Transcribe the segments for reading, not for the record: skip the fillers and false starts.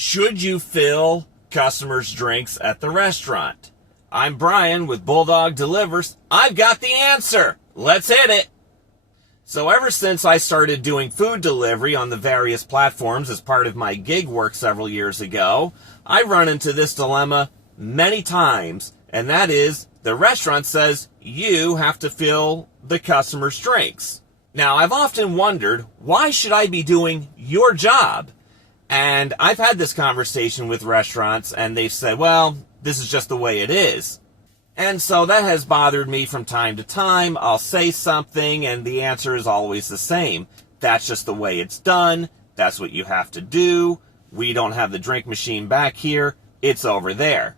Should you fill customers' drinks at the restaurant? I'm Brian with Bulldog Delivers. I've got the answer. Let's hit it. So ever since I started doing food delivery on the various platforms as part of my gig work several years ago, I run into this dilemma many times, and that is the restaurant says you have to fill the customer's drinks. Now, I've often wondered, why should I be doing your job? And I've had this conversation with restaurants, and they've said, well, this is just the way it is. And so that has bothered me from time to time. I'll say something, and the answer is always the same. That's just the way it's done. That's what you have to do. We don't have the drink machine back here. It's over there.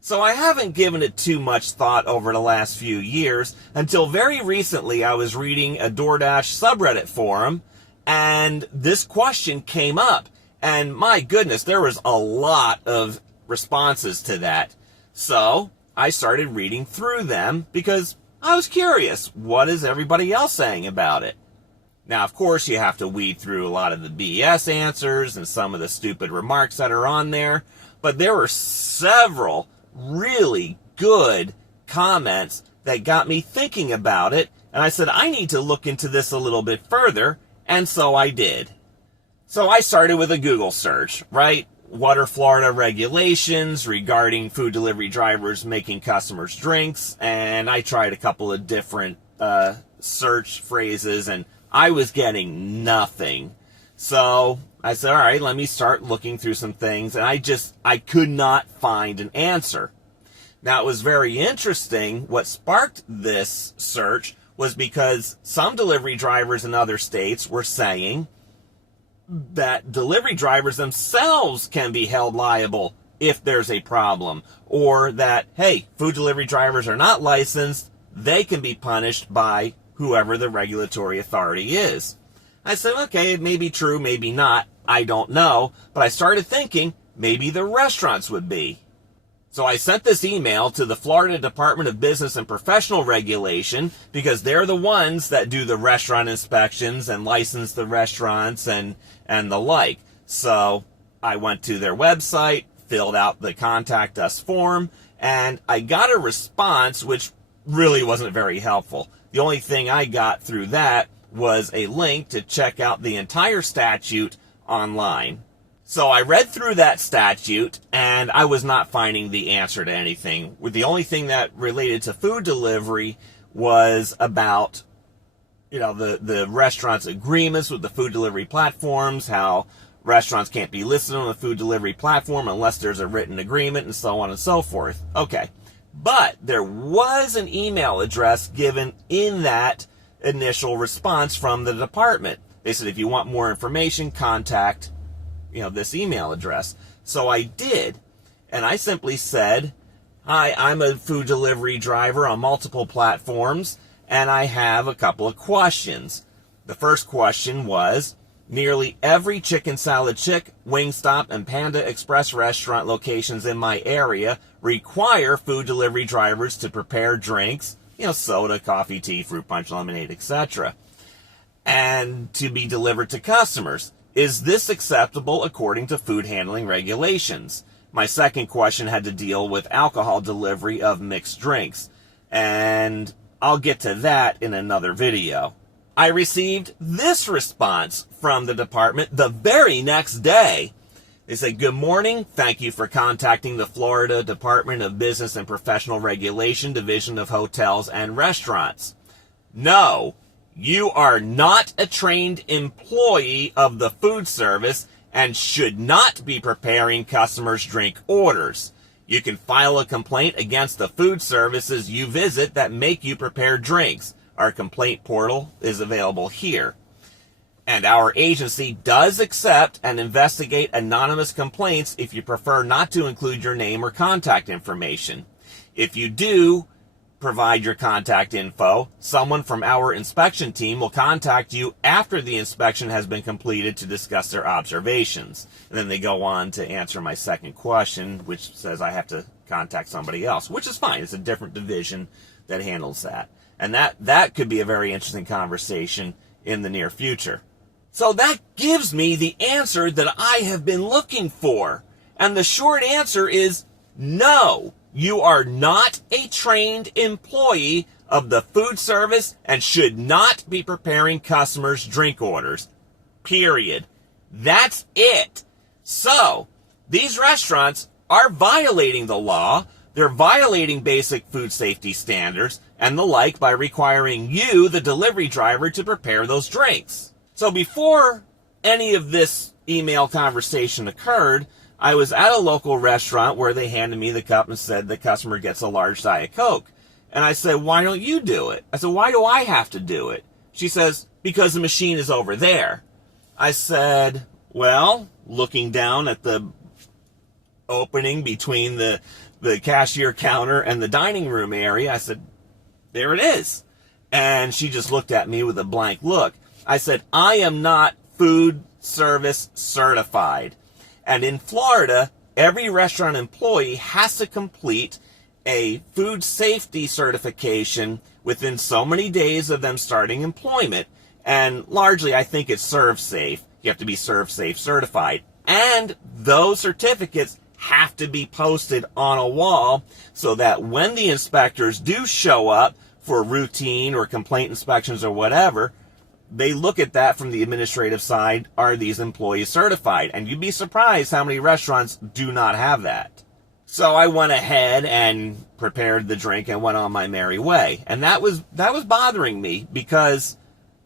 So I haven't given it too much thought over the last few years until very recently I was reading a DoorDash subreddit forum, and this question came up. And my goodness, there was a lot of responses to that. So I started reading through them because I was curious. What is everybody else saying about it? Now, of course, you have to weed through a lot of the BS answers and some of the stupid remarks that are on there. But there were several really good comments that got me thinking about it. And I said, I need to look into this a little bit further. And so I did. So I started with a Google search, right? What are Florida regulations regarding food delivery drivers making customers drinks? And I tried a couple of different search phrases, and I was getting nothing. So I said, all right, let me start looking through some things. And I could not find an answer. Now, it was very interesting. What sparked this search was because some delivery drivers in other states were saying that delivery drivers themselves can be held liable if there's a problem, or that, hey, food delivery drivers are not licensed, they can be punished by whoever the regulatory authority is. I said, okay, it may be true, maybe not, I don't know, but I started thinking maybe the restaurants would be. So I sent this email to the Florida Department of Business and Professional Regulation because they're the ones that do the restaurant inspections and license the restaurants and the like. So I went to their website, filled out the contact us form, and I got a response which really wasn't very helpful. The only thing I got through that was a link to check out the entire statute online. So I read through that statute, and I was not finding the answer to anything. The only thing that related to food delivery was about, the restaurant's agreements with the food delivery platforms, how restaurants can't be listed on the food delivery platform unless there's a written agreement, and so on and so forth. Okay. But there was an email address given in that initial response from the department. They said, if you want more information, contact this email address. So I did, and I simply said, hi, I'm a food delivery driver on multiple platforms, and I have a couple of questions. The first question was, nearly every Chicken Salad Chick, Wingstop, and Panda Express restaurant locations in my area require food delivery drivers to prepare drinks, soda, coffee, tea, fruit punch, lemonade, etc., and to be delivered to customers. Is this acceptable according to food handling regulations? My second question had to deal with alcohol delivery of mixed drinks, and I'll get to that in another video. I received this response from the department the very next day. They said, good morning. Thank you for contacting the Florida Department of Business and Professional Regulation, Division of Hotels and Restaurants. No. You are not a trained employee of the food service and should not be preparing customers' drink orders. You can file a complaint against the food services you visit that make you prepare drinks. Our complaint portal is available here. And our agency does accept and investigate anonymous complaints if you prefer not to include your name or contact information. If you do provide your contact info, someone from our inspection team will contact you after the inspection has been completed to discuss their observations. And then they go on to answer my second question, which says I have to contact somebody else, which is fine. It's a different division that handles that. And that could be a very interesting conversation in the near future. So that gives me the answer that I have been looking for. And the short answer is no. You are not a trained employee of the food service and should not be preparing customers' drink orders. Period. That's it. So, these restaurants are violating the law. They're violating basic food safety standards and the like by requiring you, the delivery driver, to prepare those drinks. So before any of this email conversation occurred, I was at a local restaurant where they handed me the cup and said the customer gets a large Diet Coke. And I said, why don't you do it? I said, why do I have to do it? She says, because the machine is over there. I said, well, looking down at the opening between the cashier counter and the dining room area, I said, there it is. And she just looked at me with a blank look. I said, I am not food service certified. And in Florida, every restaurant employee has to complete a food safety certification within so many days of them starting employment. And largely, I think it's ServSafe. You have to be ServSafe certified. And those certificates have to be posted on a wall so that when the inspectors do show up for routine or complaint inspections or whatever, they look at that from the administrative side. Are these employees certified? And you'd be surprised how many restaurants do not have that. So I went ahead and prepared the drink and went on my merry way. And that was bothering me because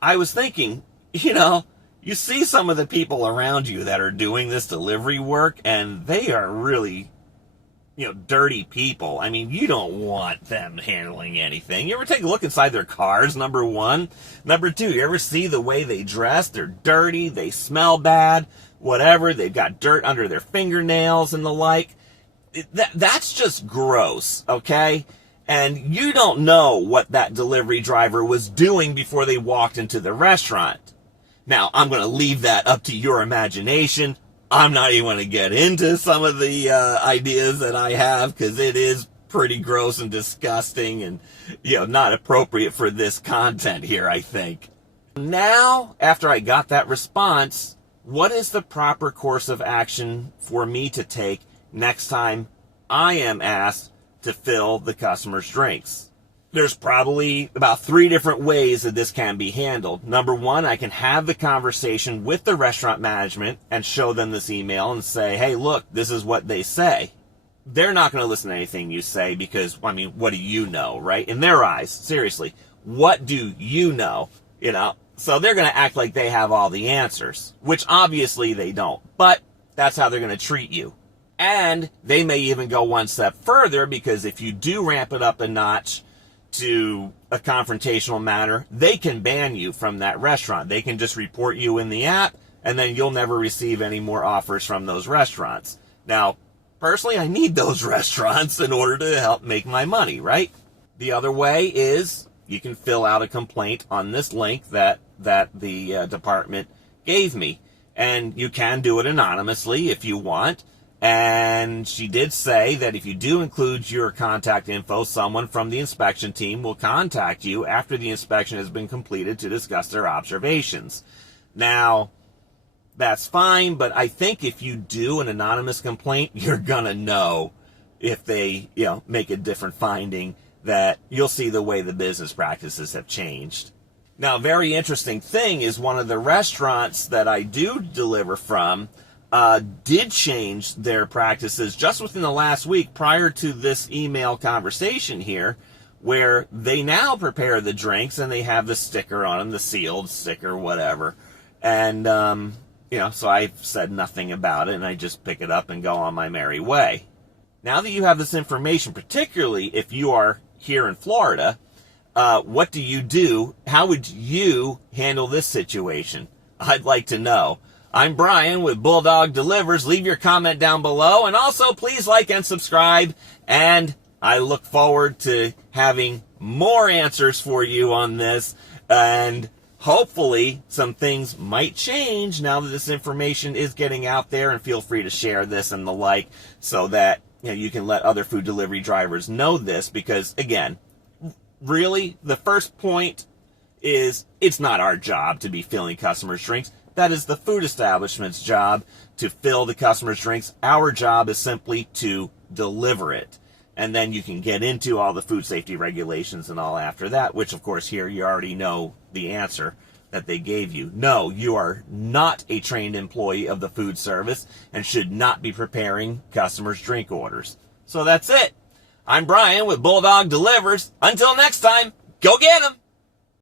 I was thinking, you see some of the people around you that are doing this delivery work and they are really, dirty people. I mean, you don't want them handling anything. You ever take a look inside their cars, number one? Number two, you ever see the way they dress? They're dirty, they smell bad, whatever. They've got dirt under their fingernails and the like. That's just gross, okay? And you don't know what that delivery driver was doing before they walked into the restaurant. Now, I'm going to leave that up to your imagination. I'm not even going to get into some of the ideas that I have because it is pretty gross and disgusting and, not appropriate for this content here, I think. Now, after I got that response, what is the proper course of action for me to take next time I am asked to fill the customer's drinks? There's probably about 3 different ways that this can be handled. Number one, I can have the conversation with the restaurant management and show them this email and say, hey, look, this is what they say. They're not going to listen to anything you say because, what do you know, right? In their eyes, seriously, what do you know? So they're going to act like they have all the answers, which obviously they don't. But that's how they're going to treat you. And they may even go one step further because if you do ramp it up a notch to a confrontational manner, they can ban you from that restaurant. They can just report you in the app, and then you'll never receive any more offers from those restaurants. Now, personally, I need those restaurants in order to help make my money, right? The other way is you can fill out a complaint on this link that the department gave me. And you can do it anonymously if you want. And she did say that if you do include your contact info, someone from the inspection team will contact you after the inspection has been completed to discuss their observations. Now, that's fine, but I think if you do an anonymous complaint, you're gonna know if they, make a different finding, that you'll see the way the business practices have changed. Now, a very interesting thing is one of the restaurants that I do deliver from did change their practices just within the last week prior to this email conversation here, where they now prepare the drinks and they have the sticker on them, the sealed sticker, whatever. And, so I've said nothing about it and I just pick it up and go on my merry way. Now that you have this information, particularly if you are here in Florida, what do you do? How would you handle this situation? I'd like to know. I'm Brian with Bulldog Delivers. Leave your comment down below. And also, please like and subscribe. And I look forward to having more answers for you on this. And hopefully, some things might change now that this information is getting out there. And feel free to share this and the like so that you can let other food delivery drivers know this. Because, again, really, the first point is it's not our job to be filling customers' drinks. That is the food establishment's job to fill the customer's drinks. Our job is simply to deliver it. And then you can get into all the food safety regulations and all after that, which of course here you already know the answer that they gave you. No, you are not a trained employee of the food service and should not be preparing customers' drink orders. So that's it. I'm Brian with Bulldog Delivers. Until next time, go get 'em!